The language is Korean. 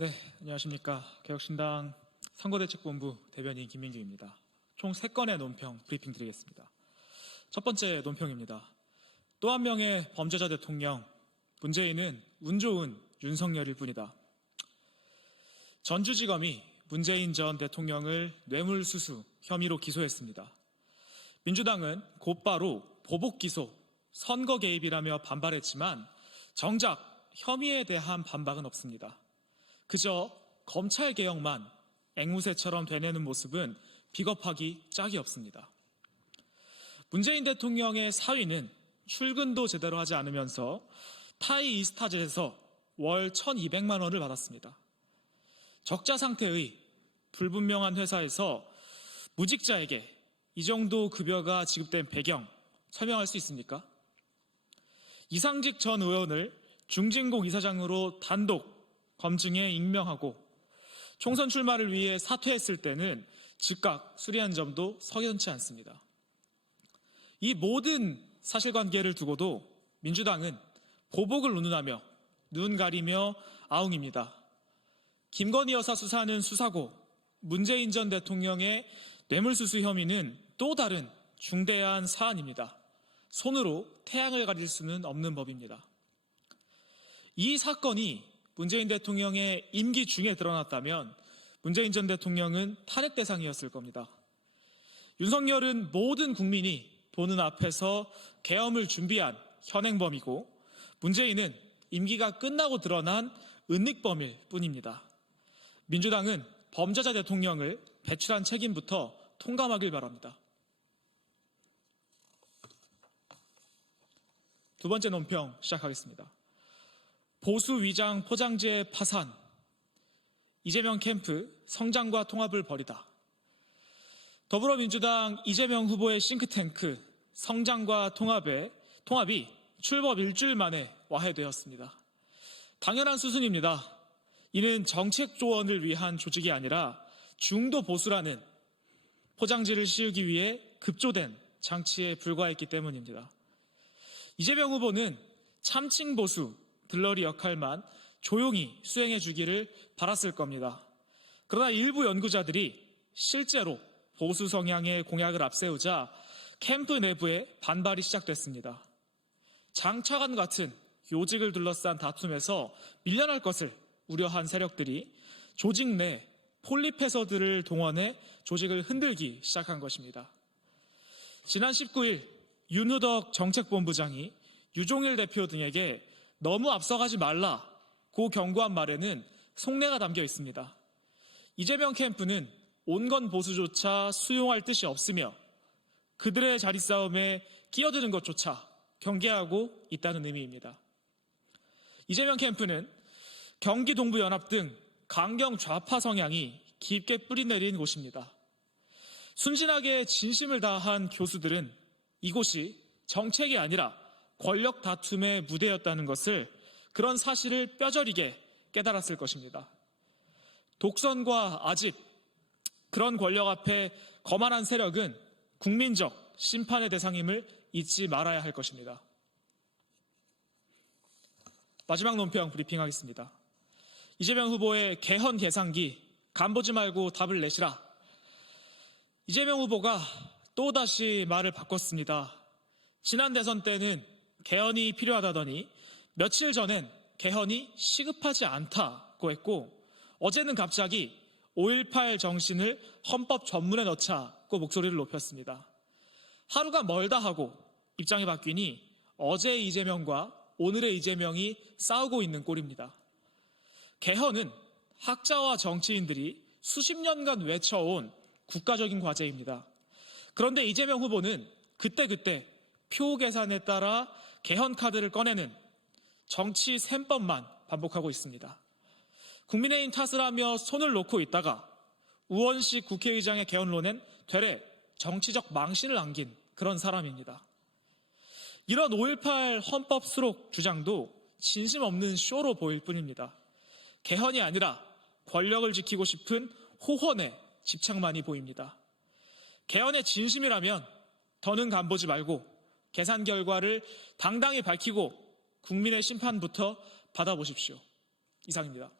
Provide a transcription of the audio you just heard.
네, 안녕하십니까. 개혁신당 선거대책본부 대변인 김민규입니다. 총 3건의 논평 브리핑 드리겠습니다. 첫 번째 논평입니다. 또 한 명의 범죄자 대통령, 문재인은 운 좋은 윤석열일 뿐이다. 전주지검이 문재인 전 대통령을 뇌물수수 혐의로 기소했습니다. 민주당은 곧바로 보복 기소, 선거 개입이라며 반발했지만 정작 혐의에 대한 반박은 없습니다. 그저 검찰 개혁만 앵무새처럼 되뇌는 모습은 비겁하기 짝이 없습니다. 문재인 대통령의 사위는 출근도 제대로 하지 않으면서 타이 이스타jet에서 월 1,200만 원을 받았습니다. 적자 상태의 불분명한 회사에서 무직자에게 이 정도 급여가 지급된 배경 설명할 수 있습니까? 이상직 전 의원을 중진공 이사장으로 단독 검증에 임명하고 총선 출마를 위해 사퇴했을 때는 즉각 수리한 점도 석연치 않습니다. 이 모든 사실관계를 두고도 민주당은 보복을 운운하며 눈 가리며 아웅입니다. 김건희 여사 수사는 수사고 문재인 전 대통령의 뇌물수수 혐의는 또 다른 중대한 사안입니다. 손으로 태양을 가릴 수는 없는 법입니다. 이 사건이 문재인 대통령의 임기 중에 드러났다면 문재인 전 대통령은 탄핵 대상이었을 겁니다. 윤석열은 모든 국민이 보는 앞에서 계엄을 준비한 현행범이고 문재인은 임기가 끝나고 드러난 은닉범일 뿐입니다. 민주당은 범죄자 대통령을 배출한 책임부터 통감하길 바랍니다. 두 번째 논평 시작하겠습니다. 보수 위장 포장재 파산, 이재명 캠프 성장과 통합을 벌이다. 더불어민주당 이재명 후보의 싱크탱크 성장과 통합이 출범 일주일 만에 와해되었습니다. 당연한 수순입니다. 이는 정책 조언을 위한 조직이 아니라 중도 보수라는 포장지를 씌우기 위해 급조된 장치에 불과했기 때문입니다. 이재명 후보는 참칭 보수 들러리 역할만 조용히 수행해 주기를 바랐을 겁니다. 그러나 일부 연구자들이 실제로 보수 성향의 공약을 앞세우자 캠프 내부에 반발이 시작됐습니다. 장차관 같은 요직을 둘러싼 다툼에서 밀려날 것을 우려한 세력들이 조직 내 폴리페서들을 동원해 조직을 흔들기 시작한 것입니다. 지난 19일 윤우덕 정책본부장이 유종일 대표 등에게 너무 앞서가지 말라고 경고한 말에는 속내가 담겨 있습니다. 이재명 캠프는 온건 보수조차 수용할 뜻이 없으며 그들의 자리 싸움에 끼어드는 것조차 경계하고 있다는 의미입니다. 이재명 캠프는 경기 동부연합 등 강경 좌파 성향이 깊게 뿌리내린 곳입니다. 순진하게 진심을 다한 교수들은 이곳이 정책이 아니라 권력 다툼의 무대였다는 것을, 그런 사실을 뼈저리게 깨달았을 것입니다. 독선과 아집, 그런 권력 앞에 거만한 세력은 국민적 심판의 대상임을 잊지 말아야 할 것입니다. 마지막 논평 브리핑하겠습니다. 이재명 후보의 개헌 계산기 간보지 말고 답을 내시라. 이재명 후보가 또다시 말을 바꿨습니다. 지난 대선 때는 개헌이 필요하다더니 며칠 전엔 개헌이 시급하지 않다고 했고 어제는 갑자기 5.18 정신을 헌법 전문에 넣자고 목소리를 높였습니다. 하루가 멀다 하고 입장이 바뀌니 어제의 이재명과 오늘의 이재명이 싸우고 있는 꼴입니다. 개헌은 학자와 정치인들이 수십 년간 외쳐온 국가적인 과제입니다. 그런데 이재명 후보는 그때그때 표 계산에 따라 개헌 카드를 꺼내는 정치 셈법만 반복하고 있습니다. 국민의힘 탓을 하며 손을 놓고 있다가 우원식 국회의장의 개헌론엔 되레 정치적 망신을 안긴 그런 사람입니다. 이런 5.18 헌법 수록 주장도 진심 없는 쇼로 보일 뿐입니다. 개헌이 아니라 권력을 지키고 싶은 호헌에 집착만이 보입니다. 개헌의 진심이라면 더는 간보지 말고 계산 결과를 당당히 밝히고 국민의 심판부터 받아보십시오. 이상입니다.